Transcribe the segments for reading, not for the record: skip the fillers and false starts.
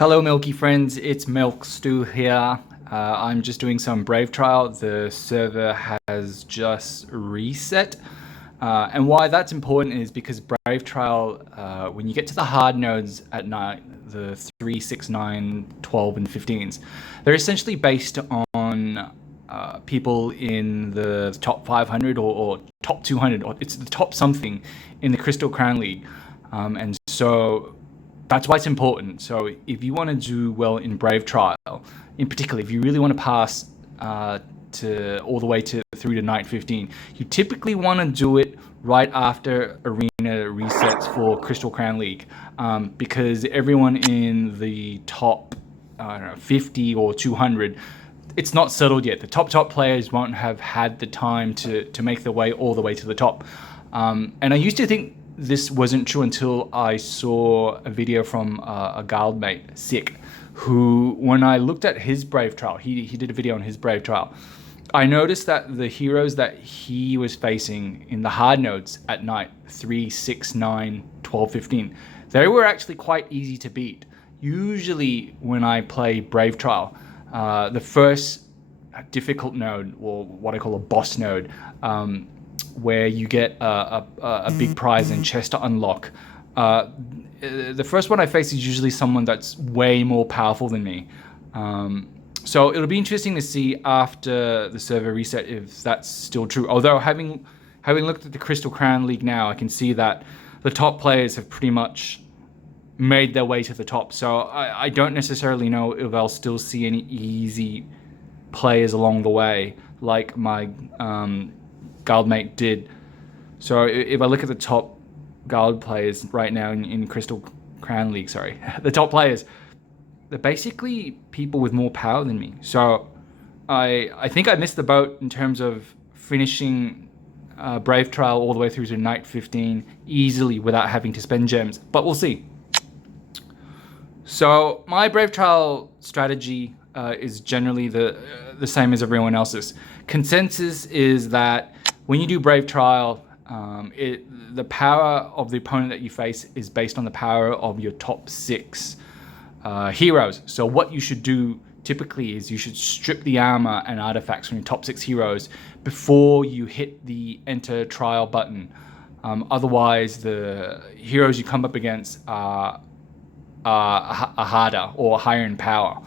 Hello Milky friends, it's MelkStehul here. I'm just doing some Brave trial. The server has just reset. And why that's important is because Brave trial, when you get to the hard nodes at night, the 3, 6, 9, 12, and 15s, they're essentially based on people in the top 500 or top 200, or it's the top something in the Crystal Crown League. And so that's why it's important. So if you want to do well in Brave Trial, in particular, if you really want to pass to all the way through to Night 15, you typically want to do it right after Arena resets for Crystal Crown League, because everyone in the top, I don't know, 50 or 200, it's not settled yet. The top players won't have had the time to make their way all the way to the top. And I used to think this wasn't true until I saw a video from a guildmate, Sick, who, when I looked at his Brave trial, he did a video on his Brave trial, I noticed that the heroes that he was facing in the hard nodes at night, 3, 6, 9, 12, 15, they were actually quite easy to beat. Usually when I play Brave trial, the first difficult node, or what I call a boss node, where you get a big prize and chest to unlock. The first one I face is usually someone that's way more powerful than me. So it'll be interesting to see after the server reset if that's still true. Although having looked at the Crystal Crown League now, I can see that the top players have pretty much made their way to the top. So I don't necessarily know if I'll still see any easy players along the way, like my guildmate did. So if I look at the top guild players right now in Crystal Crown League, the top players, they're basically people with more power than me. So I think I missed the boat in terms of finishing Brave Trial all the way through to Night 15 easily without having to spend gems, but we'll see. So my Brave Trial strategy is generally the same as everyone else's. Consensus is that when you do Brave Trial, the power of the opponent that you face is based on the power of your top 6 heroes. So what you should do typically is you should strip the armor and artifacts from your top 6 heroes before you hit the enter trial button. Otherwise, the heroes you come up against are harder or higher in power.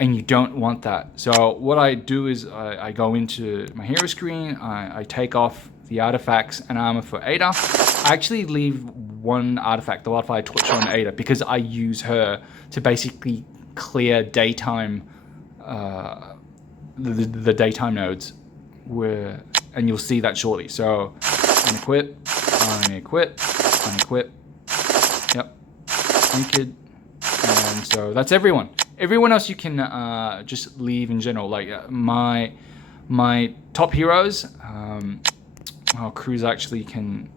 And you don't want that. So what I do is I go into my hero screen, I take off the artifacts and armor for Ada. I actually leave one artifact, the Wildfire Torch, on Ada because I use her to basically clear daytime, the daytime nodes, and you'll see that shortly. So unequip, unequip, unequip, yep, naked, and so that's everyone. Everyone else you can just leave in general. Like my top heroes, Cruz actually can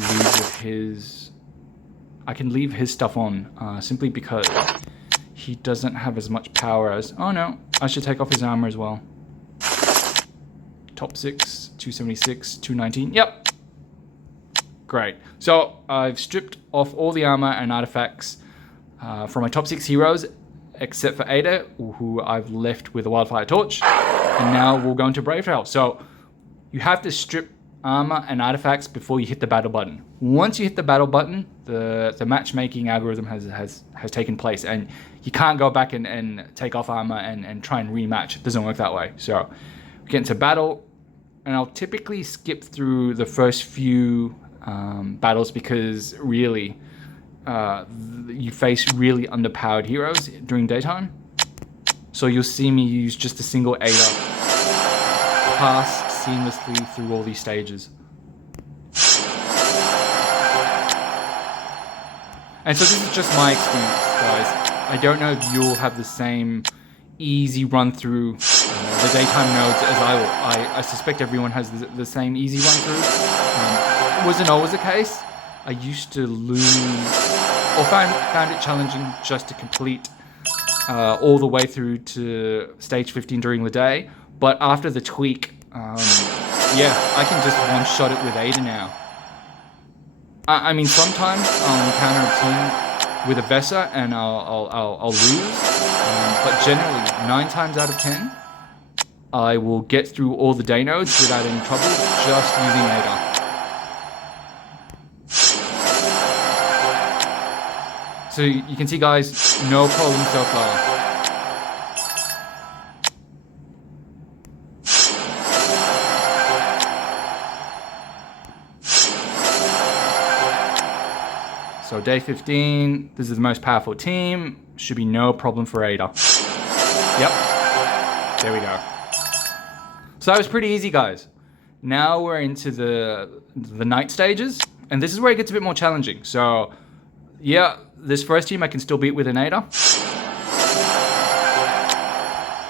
leave with his. I can leave his stuff on simply because he doesn't have as much power as. Oh no, I should take off his armor as well. Top 6, 276, 219. Yep. Great. So I've stripped off all the armor and artifacts from my top 6 heroes, except for Ada, who I've left with a Wildfire Torch. And now we'll go into Brave Trial. So you have to strip armor and artifacts before you hit the battle button. Once you hit the battle button, the matchmaking algorithm has taken place, and you can't go back and take off armor and try and rematch. It doesn't work that way. So we get into battle, and I'll typically skip through the first few battles because really you face really underpowered heroes during daytime. So you'll see me use just a single Ada, pass seamlessly through all these stages. And so this is just my experience, guys. I don't know if you'll have the same easy run through the daytime nodes as I will. I suspect everyone has the same easy run through. It wasn't always the case. I used to lose, or found it challenging just to complete all the way through to stage 15 during the day. But after the tweak, yeah, I can just one-shot it with Ada now. I mean, sometimes I'll encounter a team with a Vesa and I'll lose. But generally, 9 times out of 10, I will get through all the day nodes without any trouble, just using ADA. So you can see, guys, no problem so far. So day 15, this is the most powerful team. Should be no problem for Ada. Yep, there we go. So that was pretty easy, guys. Now we're into the night stages, and this is where it gets a bit more challenging. So yeah, this first team I can still beat with an Ada.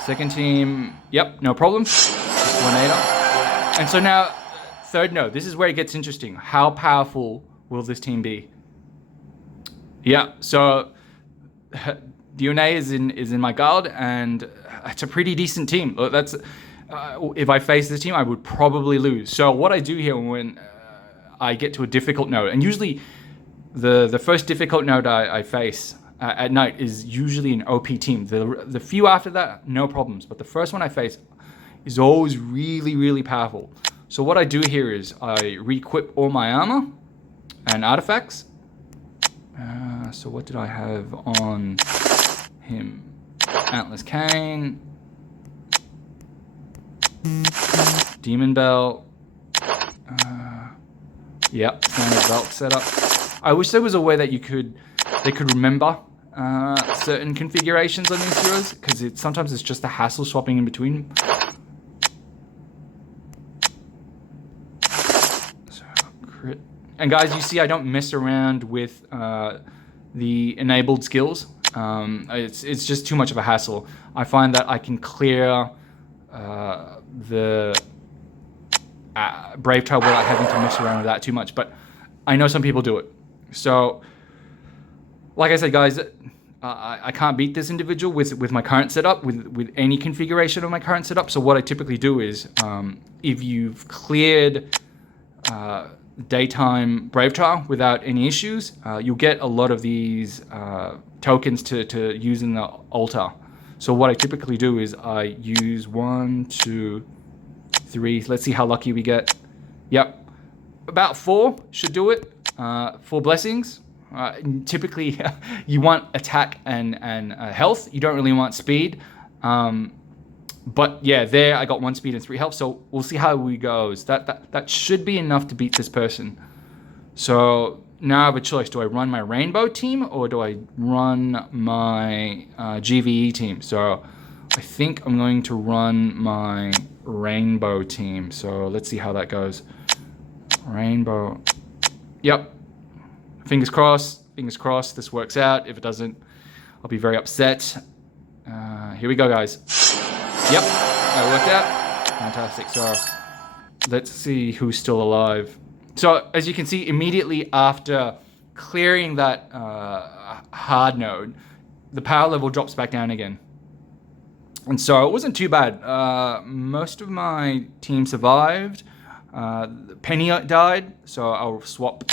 Second team, yep, no problems, just one Ada. And so now, third node, this is where it gets interesting. How powerful will this team be? Yeah, so DNA is in my guard, and it's a pretty decent team. That's if I face this team, I would probably lose. So what I do here when I get to a difficult node, and usually the first difficult node I face at night is usually an OP team. The few after that, no problems, but the first one I face is always really, really powerful. So what I do here is I re-equip all my armor and artifacts. So what did I have on him? Antler's Cane, Demon Bell, yep, standard belt setup. I wish there was a way that they could remember certain configurations on these heroes, because sometimes it's just a hassle swapping in between. So crit. And guys, you see I don't mess around with the enabled skills. It's just too much of a hassle. I find that I can clear the Brave Trial without having to mess around with that too much, but I know some people do it. So, like I said, guys, I can't beat this individual with my current setup, with any configuration of my current setup. So what I typically do is, if you've cleared daytime Brave Trial without any issues, you'll get a lot of these tokens to use in the altar. So what I typically do is I use 1, 2, 3. Let's see how lucky we get. Yep, about 4 should do it. 4 blessings. Typically, you want attack and health. You don't really want speed. But yeah, there I got 1 speed and 3 health. So we'll see how it goes. That should be enough to beat this person. So now I have a choice. Do I run my rainbow team or do I run my GVE team? So I think I'm going to run my rainbow team. So let's see how that goes. Rainbow. Yep. Fingers crossed. Fingers crossed this works out. If it doesn't, I'll be very upset. Here we go, guys. Yep, that worked out. Fantastic. So let's see who's still alive. So as you can see, immediately after clearing that hard node, the power level drops back down again. And so it wasn't too bad. Most of my team survived. Penny died, so I'll swap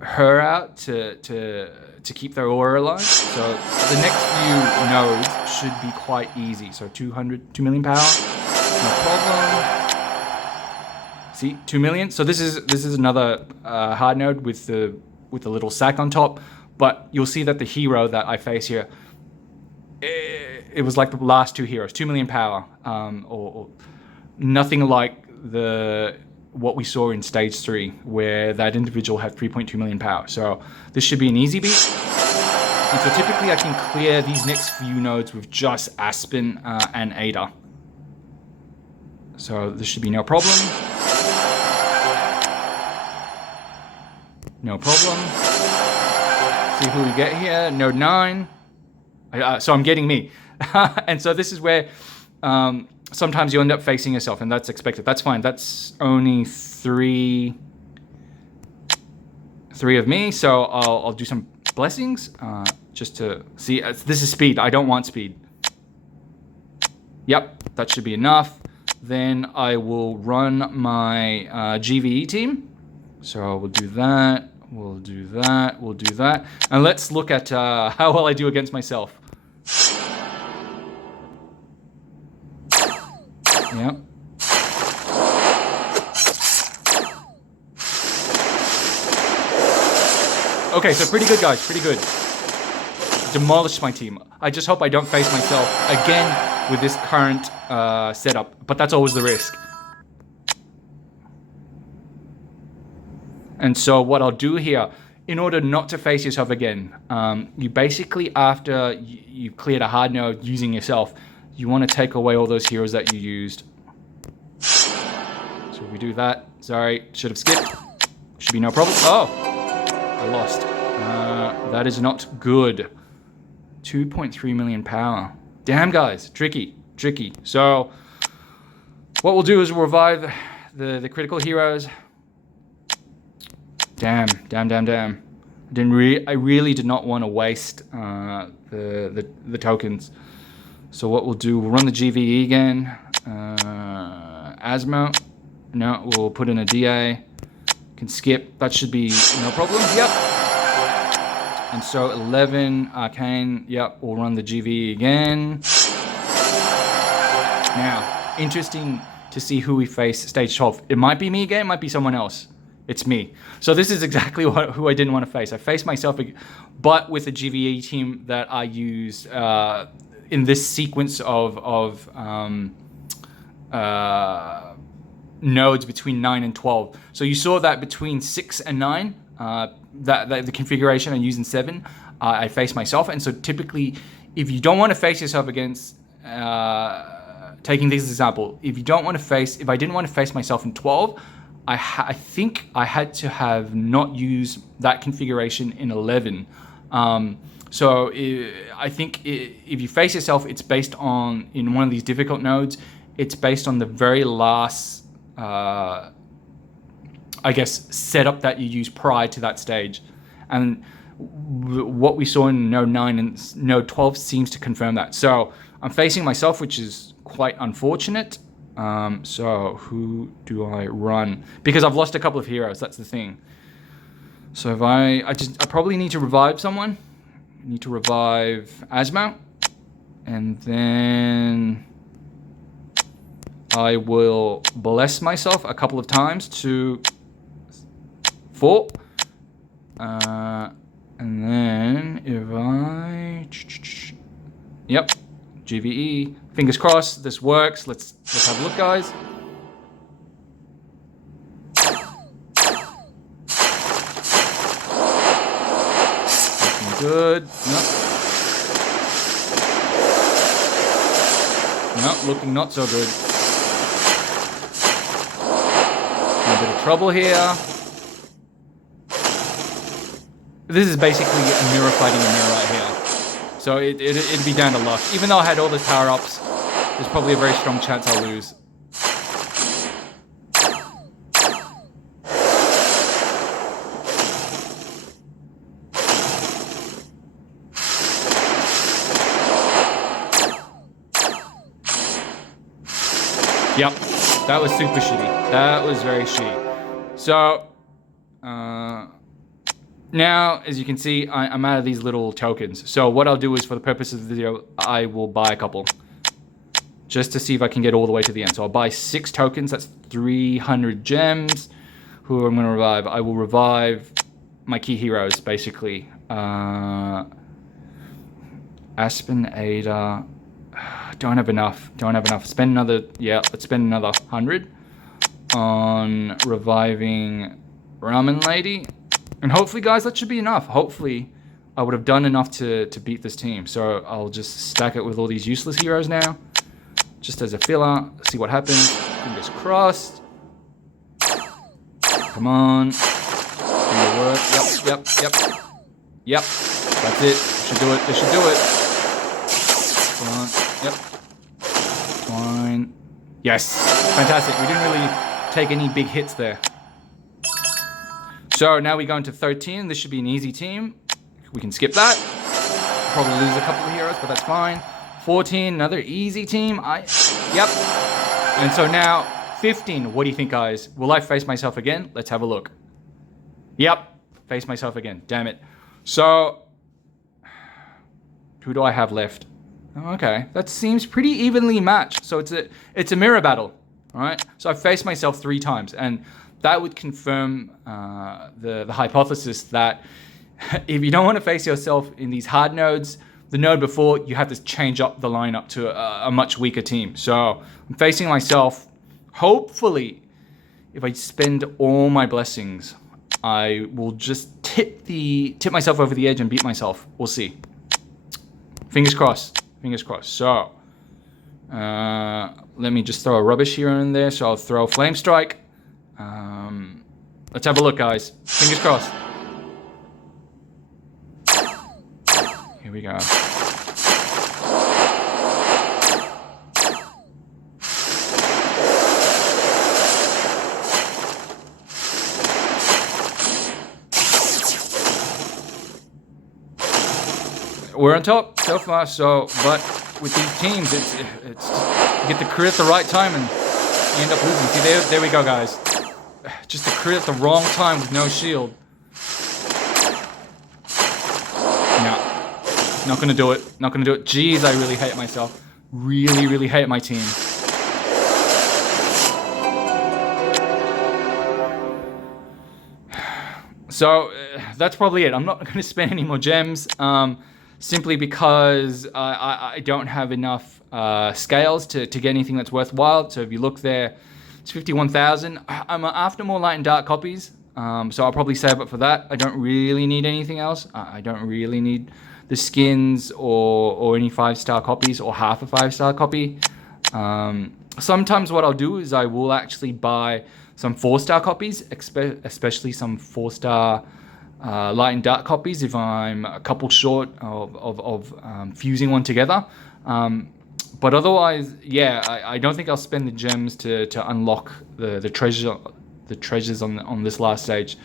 her out to keep their aura alive. So the next few nodes should be quite easy. So 2 million power, no problem. See, 2 million. So this is another hard node with the little sack on top. But you'll see that the hero that I face here, it was like the last 2 heroes, 2 million power, or nothing like what we saw in stage 3, where that individual had 3.2 million power. So this should be an easy beat. And so typically I can clear these next few nodes with just Aspen and Ada. So this should be no problem. No problem. See who we get here. Node 9. So I'm getting me. And so this is where sometimes you end up facing yourself, and that's expected. That's fine. That's only 3 of me. So I'll do some blessings just to see. This is speed. I don't want speed. Yep, that should be enough. Then I will run my GVE team. So we'll do that. We'll do that. We'll do that. And let's look at how well I do against myself. Yep. Okay, so pretty good, guys. Pretty good. Demolished my team. I just hope I don't face myself again with this current setup. But that's always the risk. And so what I'll do here, in order not to face yourself again, you basically, after you've cleared a hard node using yourself, you want to take away all those heroes that you used. So if we do that, sorry, should have skipped. Should be no problem. Oh, I lost. That is not good. 2.3 million power. Damn, guys, tricky. So what we'll do is we'll revive the critical heroes. Damn. I really did not want to waste the tokens. So what we'll do, we'll run the GVE again. Asmo. No, we'll put in a DA. Can skip. That should be no problem. Yep. And so 11 Arcane. Yep, we'll run the GVE again. Now, interesting to see who we face stage 12. It might be me again, it might be someone else. It's me. So this is exactly who I didn't want to face. I faced myself, but with a GVE team that I used in this sequence of nodes between 9 and 12. So you saw that between 6 and 9, that the configuration I'm using 7, I face myself. And so typically, if you don't want to face yourself against, taking this example, if I didn't want to face myself in 12, I think I had to have not used that configuration in 11. So I think if you face yourself, it's based on, in one of these difficult nodes, it's based on the very last, I guess, setup that you use prior to that stage. And what we saw in node 9 and node 12 seems to confirm that. So I'm facing myself, which is quite unfortunate. So who do I run? Because I've lost a couple of heroes, that's the thing. So if I probably need to revive someone. I need to revive Asmo. And then I will bless myself a couple of times to 4. And then if I... Yep, GVE. Fingers crossed, this works. Let's have a look, guys. Looking good. Nope, looking not so good. A bit of trouble here. This is basically a mirror fighting a mirror right here. So it'd be down to luck. Even though I had all those power-ups, there's probably a very strong chance I'll lose. Yep, that was super shitty. That was very shitty. So, now, as you can see, I'm out of these little tokens. So what I'll do is, for the purpose of the video, I will buy a couple. Just to see if I can get all the way to the end. So I'll buy 6 tokens, that's 300 gems. Who I'm gonna revive? I will revive my key heroes, basically. Aspen, Ada. Don't have enough. Spend another, let's spend another 100 on reviving Ramen Lady. And hopefully, guys, that should be enough. Hopefully, I would have done enough to beat this team. So I'll just stack it with all these useless heroes now. Just as a filler, see what happens. Fingers crossed. Come on. Do your work. Yep. That's it. Should do it. This should do it. Come on. Yep. Fine. Yes. Fantastic. We didn't really take any big hits there. So now we go into 13. This should be an easy team. We can skip that. Probably lose a couple of heroes, but that's fine. 14, another easy team. Yep. And so now 15. What do you think, guys? Will I face myself again? Let's have a look. Yep. face myself again. Damn it. So, who do I have left? Oh, okay, that seems pretty evenly matched. So it's a mirror battle, all right? So I faced myself 3 times, and that would confirm the hypothesis that if you don't want to face yourself in these hard nodes, the node before, you have to change up the lineup to a much weaker team. So I'm facing myself. Hopefully, if I spend all my blessings, I will just tip myself over the edge and beat myself. We'll see. Fingers crossed. Fingers crossed. So, let me just throw a rubbish hero in there. So I'll throw Flame Strike. Let's have a look, guys. Fingers crossed. Here we go. We're on top so far, but with these teams, it's you get the crit at the right time and you end up losing. See, there we go, guys. Just a crit at the wrong time with no shield. No, not gonna do it. Not gonna do it. Jeez, I really hate myself. Really, really hate my team. So that's probably it. I'm not gonna spend any more gems. Simply because I don't have enough scales to get anything that's worthwhile. So if you look there, it's 51,000. I'm after more light and dark copies, so I'll probably save up for that. I don't really need anything else. I don't really need the skins or any 5-star copies or half a 5-star copy. Sometimes what I'll do is I will actually buy some 4-star copies, especially some 4-star light and dark copies if I'm a couple short of fusing one together. But otherwise, yeah, I don't think I'll spend the gems to unlock the treasures on this last stage.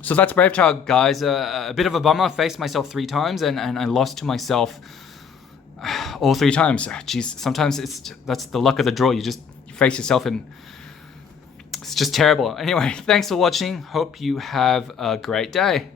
So that's Brave Child, guys. A bit of a bummer. Faced myself 3 times and I lost to myself all 3 times. Jeez, sometimes that's the luck of the draw. You face yourself and it's just terrible. Anyway, thanks for watching. Hope you have a great day.